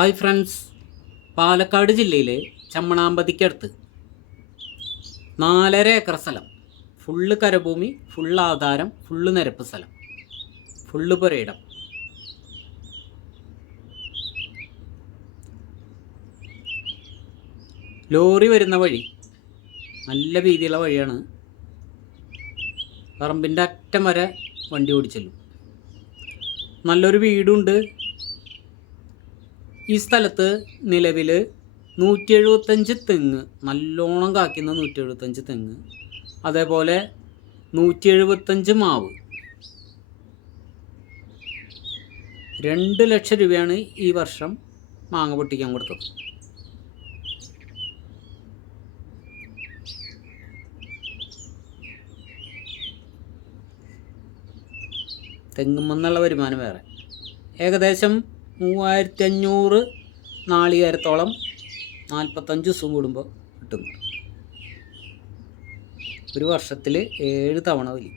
Hi friends. Palakkad ജില്ലയിലെ ചമ്മണാമ്പതിക്കടുത്ത് നാലര acre സ്ഥലം. ഫുള്ള് കരഭൂമി ഫുള്ള് ആധാരം ഫുള്ള് നിരപ്പ് സ്ഥലം. ഫുള്ള് പുരയിടം ലോറി വരുന്ന വഴി നല്ല വീതിയുള്ള വഴിയാണ് പറമ്പിന്റെ അറ്റം വരെ വണ്ടി ഓടിച്ചെല്ലും. നല്ലൊരു വീടുണ്ട്. ഈ സ്ഥലത്ത് നിലവിൽ നൂറ്റി എഴുപത്തഞ്ച് തെങ്ങ് നല്ലോണം കാക്കുന്ന നൂറ്റി എഴുപത്തഞ്ച് തെങ്ങ്. അതേപോലെ നൂറ്റി എഴുപത്തഞ്ച് മാവ്. രണ്ട് ലക്ഷം രൂപയാണ് ഈ വർഷം മാങ്ങ പൊട്ടിക്കാൻ കൊടുത്തത്. തെങ്ങുമെന്നുള്ള വരുമാനം വേറെ. ഏകദേശം മൂവായിരത്തി അഞ്ഞൂറ് നാളികേരത്തോളം നാൽപ്പത്തഞ്ച് ദിവസം കൂടുമ്പോൾ കിട്ടുന്നു. ഒരു വർഷത്തിൽ ഏഴ് തവണ വലി.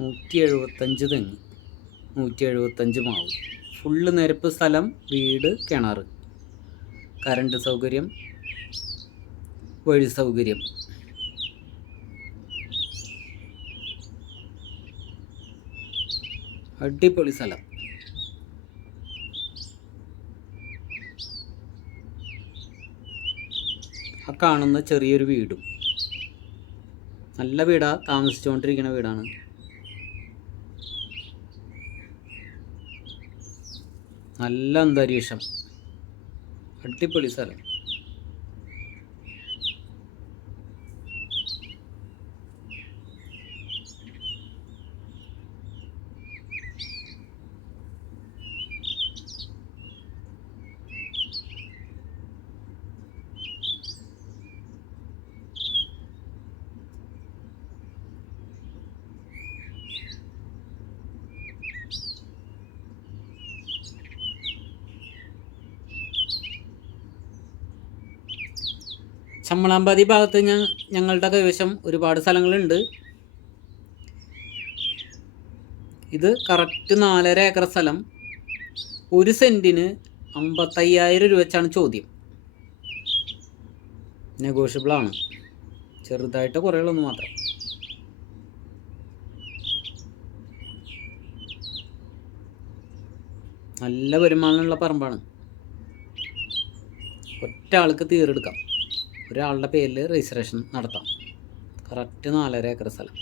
നൂറ്റി എഴുപത്തഞ്ച് തെങ്ങ് നൂറ്റി എഴുപത്തഞ്ച് മാവ്. ഫുള്ള് നിരപ്പ് സ്ഥലം വീട് കിണർ. കറണ്ട് സൗകര്യം വഴി സൗകര്യം. അടിപൊളി സ്ഥലം. ആ കാണുന്ന ചെറിയൊരു വീടും. നല്ല വീടാ താമസിച്ചുകൊണ്ടിരിക്കുന്ന വീടാണ്. നല്ല അന്തരീക്ഷം. അടിപൊളി സ്ഥലം. ചമ്മളാമ്പാതി ഭാഗത്ത് ഞാൻ ഞങ്ങളുടെ കൈവശം ഒരുപാട് സ്ഥലങ്ങളുണ്ട്. ഇത് കറക്റ്റ് നാലര ഏക്കർ സ്ഥലം. ഒരു സെന്റിന് അമ്പത്തയ്യായിരം രൂപ വെച്ചാണ് ചോദ്യം നെഗോഷ്യബിളാണ് ചെറുതായിട്ട് കുറയുള്ളൂ മാത്രം. നല്ല വരുമാനമുള്ള പറമ്പാണ്. ഒറ്റ ആൾക്ക് തീരെടുക്കാം. ഒരാളുടെ പേരിൽ രജിസ്ട്രേഷൻ നടത്താം. കറക്റ്റ് നാലര ഏക്കർ സ്ഥലം.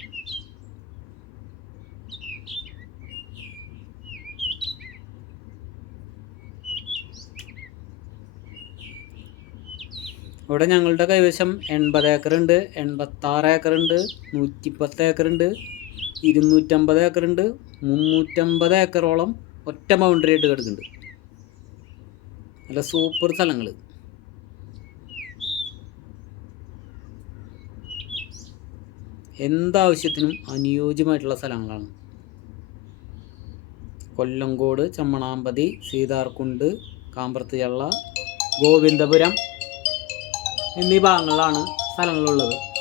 ഇവിടെ ഞങ്ങളുടെ കൈവശം എൺപത് ഏക്കറുണ്ട് എൺപത്താറ് ഏക്കറുണ്ട് നൂറ്റിപ്പത്ത് ഏക്കറുണ്ട് ഇരുന്നൂറ്റമ്പത് ഏക്കറുണ്ട് മുന്നൂറ്റമ്പത് ഏക്കറോളം ഒറ്റ ബൗണ്ടറി ആയിട്ട് കിടക്കുന്നുണ്ട്. നല്ല സൂപ്പർ സ്ഥലങ്ങൾ എന്താവശ്യത്തിനും അനുയോജ്യമായിട്ടുള്ള സ്ഥലങ്ങളാണ്. കൊല്ലങ്കോട് ചമ്മണാമ്പതി സീതാർകുണ്ട് കാമ്പ്രത്ത് ചള്ള ഗോവിന്ദപുരം എന്നീ ഭാഗങ്ങളിലാണ് സ്ഥലങ്ങളുള്ളത്.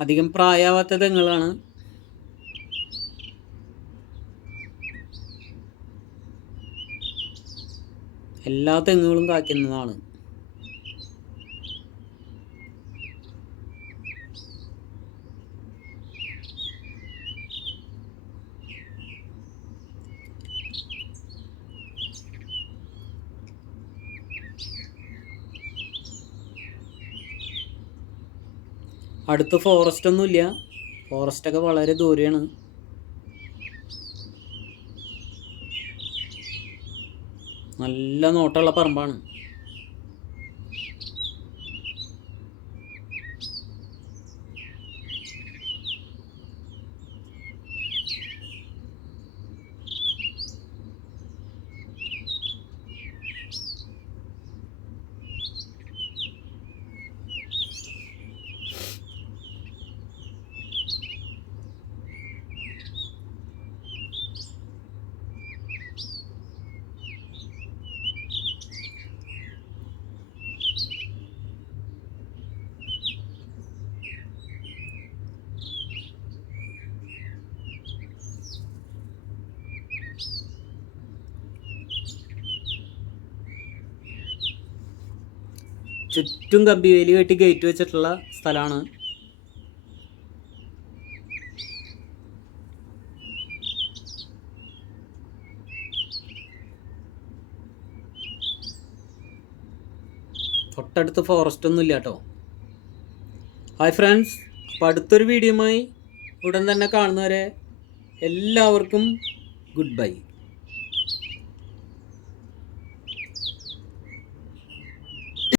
അധികം പ്രായമാവാത്ത തെങ്ങുകളാണ്. എല്ലാ തെങ്ങുകളും കായ്ക്കുന്നതാണ്. അടുത്ത് ഫോറസ്റ്റ് ഒന്നുമില്ല. ഫോറസ്റ്റൊക്കെ വളരെ ദൂരെയാണ്. നല്ല നോട്ടമുള്ള പറമ്പാണ്. ചുറ്റും കമ്പി വേലി കെട്ടി ഗേറ്റ് വെച്ചിട്ടുള്ള സ്ഥലമാണ് തൊട്ടടുത്ത് ഫോറസ്റ്റ് ഒന്നും ഇല്ല കേട്ടോ ഹായ് ഫ്രണ്ട്സ് അപ്പോൾ അടുത്തൊരു വീഡിയോയുമായി ഉടൻ തന്നെ കാണുന്നവരെ എല്ലാവർക്കും ഗുഡ് ബൈ